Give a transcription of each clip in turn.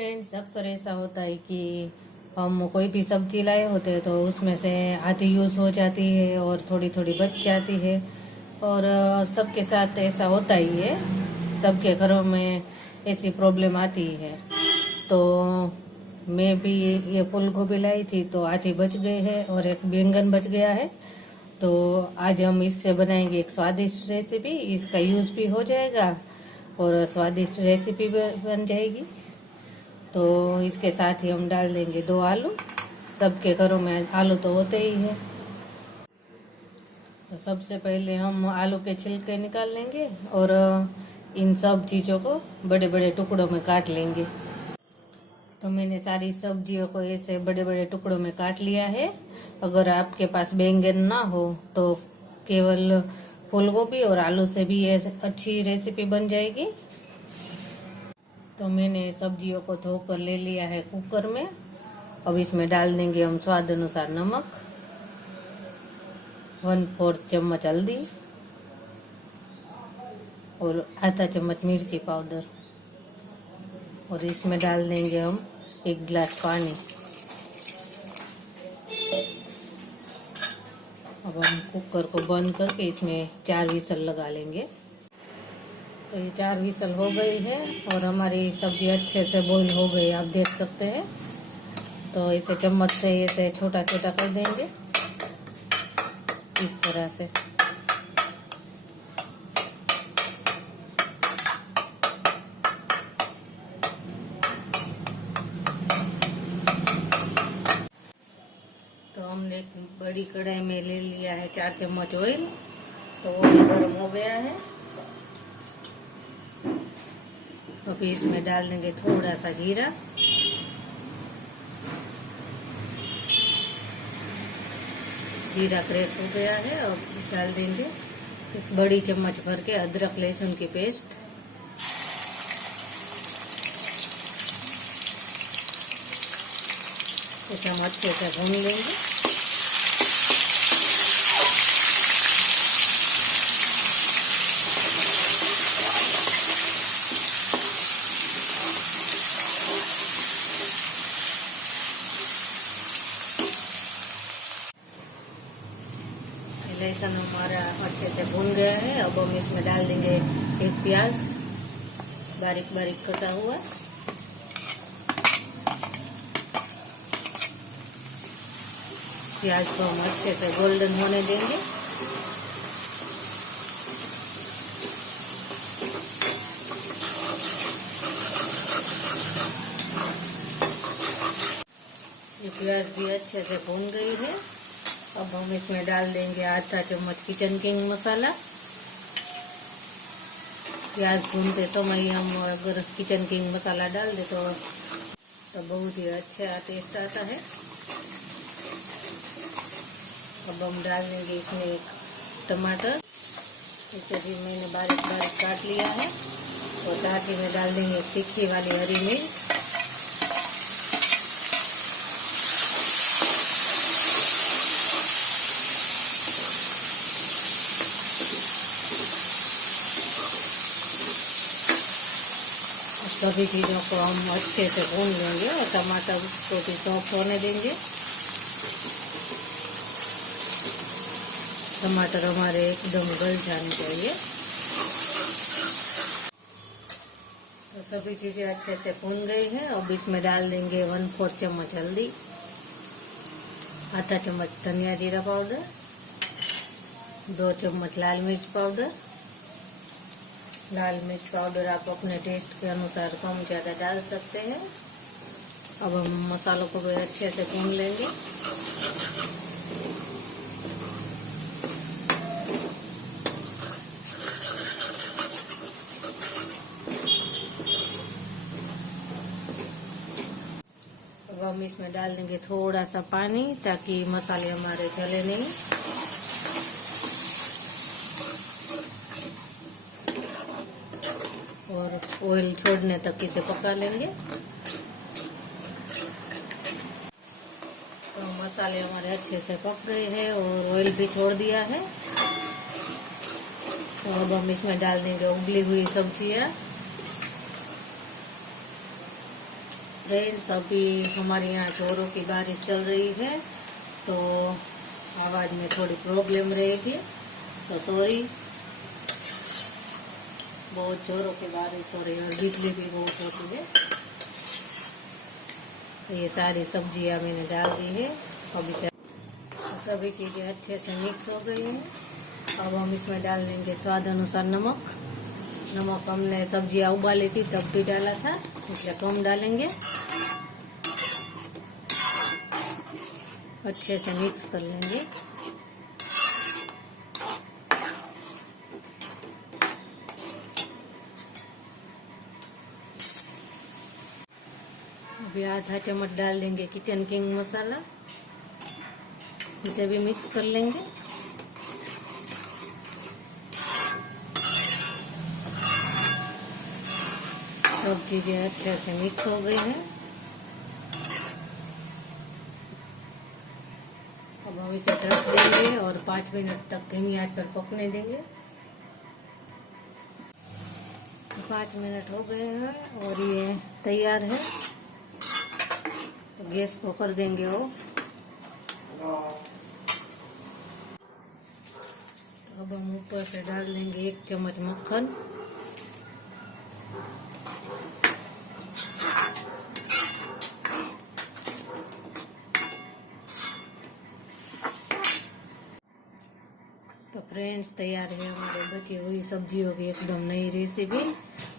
Friends, अक्सर ऐसा होता है कि हम कोई भी सब्जी लाए होते हैं तो उसमें से आधी यूज़ हो जाती है और थोड़ी थोड़ी बच जाती है। और सबके साथ ऐसा होता ही है, सबके घरों में ऐसी प्रॉब्लम आती है। तो मैं भी ये फूल गोभी लाई थी तो आधी बच गई है और एक बैंगन बच गया है। तो आज हम इससे बनाएंगे एक स्वादिष्ट रेसिपी। इसका यूज़ भी हो जाएगा और स्वादिष्ट रेसिपी भी बन जाएगी। तो इसके साथ ही हम डाल देंगे 2 आलू। सबके घरों में आलू तो होते ही है। तो सबसे पहले हम आलू के छिलके निकाल लेंगे और इन सब चीज़ों को बड़े बड़े टुकड़ों में काट लेंगे। तो मैंने सारी सब्जियों को ऐसे बड़े बड़े टुकड़ों में काट लिया है। अगर आपके पास बैंगन ना हो तो केवल फूल गोभी और आलू से भी ये अच्छी रेसिपी बन जाएगी। तो मैंने सब्जियों को धोकर ले लिया है कुकर में। अब इसमें डाल देंगे हम स्वाद अनुसार नमक, 1/4 चम्मच हल्दी और आधा चम्मच मिर्ची पाउडर। और इसमें डाल देंगे हम 1 गिलास पानी। अब हम कुकर को बंद करके इसमें 4 विसल लगा लेंगे। तो ये 4 विसल हो गई है और हमारी सब्जी अच्छे से बॉईल हो गई, आप देख सकते हैं। तो इसे चम्मच से इसे छोटा छोटा कर देंगे इस तरह से। तो हमने एक बड़ी कढ़ाई में ले लिया है 4 चम्मच ऑयल। तो ऑयल गर्म हो गया है। अभी इसमें डाल देंगे थोड़ा सा जीरा, जीरा क्रैक हो गया है। और डाल देंगे एक बड़ी चम्मच भर के अदरक लहसुन की पेस्ट। इसे हम अच्छे से भून लेंगे। लहसुन हमारा अच्छे से भून गया है। अब हम इसमें डाल देंगे एक प्याज बारीक बारीक कटा हुआ। प्याज को हम अच्छे से गोल्डन होने देंगे। ये प्याज भी अच्छे से भून गई है। अब हम इसमें डाल देंगे आधा चम्मच किचन किंग मसाला। प्याज भूनते समय हम अगर किचन किंग मसाला डाल दे तो बहुत ही अच्छा टेस्ट आता है। अब हम डाल देंगे इसमें एक टमाटर, इसे भी मैंने बारीक बारीक काट लिया है। और साथ ही में डाल देंगे तीखी वाली हरी मिर्च। सभी चीज़ों को हम अच्छे से भून लेंगे और टमाटर को भी सॉफ्ट होने देंगे। टमाटर हमारे एकदम गल जाने चाहिए। तो सभी चीज़ें अच्छे से भून गई हैं। अब इसमें डाल देंगे 1/4 चम्मच हल्दी, आधा चम्मच धनिया जीरा पाउडर, 2 चम्मच लाल मिर्च पाउडर। लाल मिर्च पाउडर आप अपने टेस्ट के अनुसार कम ज़्यादा डाल सकते हैं। अब हम मसालों को भी अच्छे से भून लेंगे। अब हम इसमें डाल देंगे थोड़ा सा पानी ताकि मसाले हमारे जले नहीं। और ऑयल छोड़ने तक इसे पका लेंगे। तो मसाले हमारे अच्छे से पक रहे हैं और ऑयल भी छोड़ दिया है। तो अब हम इसमें डाल देंगे उबली हुई सब्जियां। फ्रेंड्स, अभी हमारे यहाँ जोरों की बारिश चल रही है, तो आवाज में थोड़ी प्रॉब्लम रहेगी, तो सॉरी। बहुत जोरों की बारिश हो रही है और बिजली भी बहुत होती है। ये सारी सब्जियां मैंने डाल दी है। अभी से सभी चीजें अच्छे से मिक्स हो गई हैं। अब हम इसमें डाल देंगे स्वाद अनुसार नमक। नमक हमने सब्जियां उबाली थी तब भी डाला था, इसलिए कम डालेंगे। अच्छे से मिक्स कर लेंगे। अभी आधा चम्मच डाल देंगे किचन किंग मसाला, इसे भी मिक्स कर लेंगे। सब चीजें अच्छे से मिक्स हो गई हैं। अब हम इसे ढक देंगे और 5 मिनट तक धीमी आंच पर पकने देंगे। 5 मिनट हो गए हैं और ये तैयार है, तो गैस को कर देंगे ऑफ। अब हम ऊपर से डाल देंगे 1 चम्मच मक्खन। तो फ्रेंड्स, तैयार है हमारे बची हुई सब्जियों की एकदम नई रेसिपी।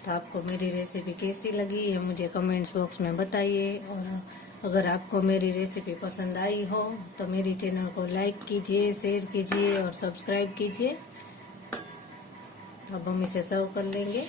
तो आपको मेरी रेसिपी कैसी लगी है मुझे कमेंट्स बॉक्स में बताइए। और अगर आपको मेरी रेसिपी पसंद आई हो तो मेरी चैनल को लाइक कीजिए, शेयर कीजिए और सब्सक्राइब कीजिए। अब हम इसे सर्व कर लेंगे।